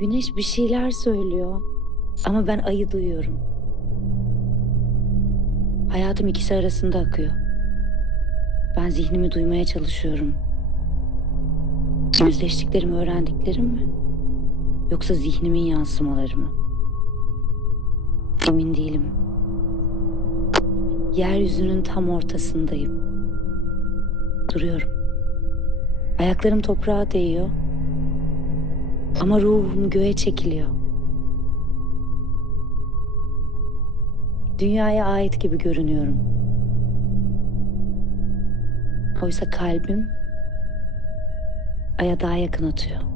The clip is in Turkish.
Güneş bir şeyler söylüyor. Ama ben ayı duyuyorum. Hayatım ikisi arasında akıyor. Ben zihnimi duymaya çalışıyorum. Yüzleştiklerim öğrendiklerim mi? Yoksa zihnimin yansımaları mı? Emin değilim. Yeryüzünün tam ortasındayım. Duruyorum. Ayaklarım toprağa değiyor. Ama ruhum göğe çekiliyor. Dünyaya ait gibi görünüyorum. Oysa kalbim aya daha yakın atıyor.